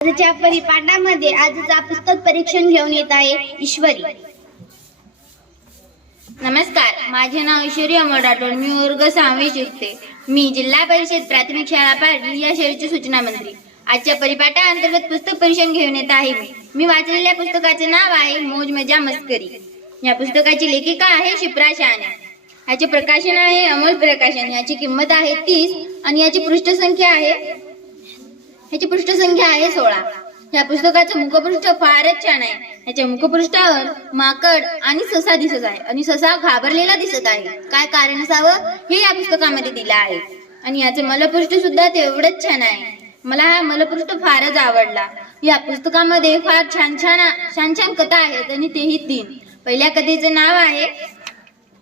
आजच्या परिपाठामध्ये आजचा पुस्तक परीक्षण घेऊन येत आहे ईश्वरी. नमस्कार माझे नाव ईश्वरी अमर राठोड मी वर्ग सहावी शिकते. मी जिल्हा परिषद प्राथमिक शाळा पारडी या शहरची सूचना मंत्री. आजच्या परिपाठाअंतर्गत पुस्तक परीक्षण घेऊन येत आहे मी. मी वाचलेल्या पुस्तकाचे नाव आहे मोज मजा मस्करी. या पुस्तकाची लेखिका आहे शिप्रा शहाणे. याचे प्रकाशन आहे अमोल प्रकाशन. याची किंमत आहे तीस आणि याची पृष्ठसंख्या आहे ह्याची पृष्ठसंख्या आहे सोळा. या पुस्तकाचं मुखपृष्ठ फारच छान आहे. ह्याच्या मुखपृष्ठावर माकड आणि ससा दिसत आहे. आणि ससा घाबरलेला दिसत आहे. काय कारण असावं? हे या पुस्तकामध्ये दिलं आहे. आणि याचं मलपृष्ठ सुद्धा तेवढंच छान आहे. मला हा मलपृष्ठ फारच आवडला. या पुस्तकामध्ये फार छान छान छान छान कथा आहेत आणि तेही तीन. पहिल्या कथेचं नाव आहे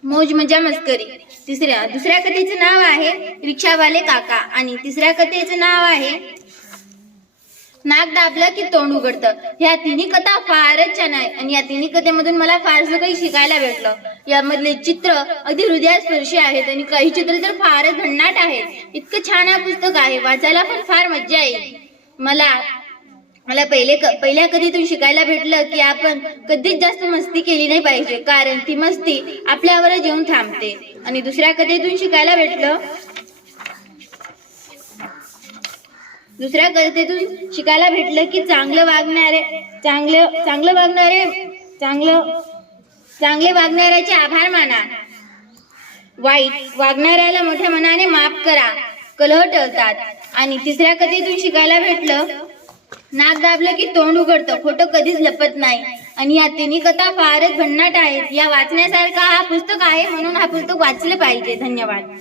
मौज मजा मस्करी. तिसऱ्या दुसऱ्या कथेचं नाव आहे रिक्षावाले काका. आणि तिसऱ्या कथेचं नाव आहे नाक दाबलं की तोंड उघडतं. ह्या तिन्ही कथा फारच छान आहे. आणि या तिन्ही कथेमधून मला फारसं काही शिकायला भेटलं. यामधले चित्र अगदी हृदयस्पर्शी आहेत आणि काही चित्र तर फारच भन्नाट आहेत. इतकं छान हा पुस्तक आहे. वाचायला पण फार मज्जा येईल. मला मला पहिले पहिल्या कधीतून शिकायला भेटलं की आपण कधीच जास्त मस्ती केली नाही पाहिजे. कारण ती मस्ती आपल्यावरच येऊन थांबते. आणि दुसऱ्या कथेतून शिकायला भेटलं दुसऱ्या कथेतून शिकायला भेटलं की चांगलं वागणारे चांगलं चांगलं वागणारे चांगलं चांगले वागणाऱ्याचे आभार माना. वाईट वागणाऱ्याला मोठ्या मनाने माफ करा कलह टळतात. आणि तिसऱ्या कथेतून शिकायला भेटलं नाक दाबलं की तोंड उघडतं खोटं कधीच लपत नाही. आणि या तिन्ही कथा फारच भन्नाट आहेत. या वाचण्यासारखा हा पुस्तक आहे म्हणून हा पुस्तक वाचलं पाहिजे. धन्यवाद.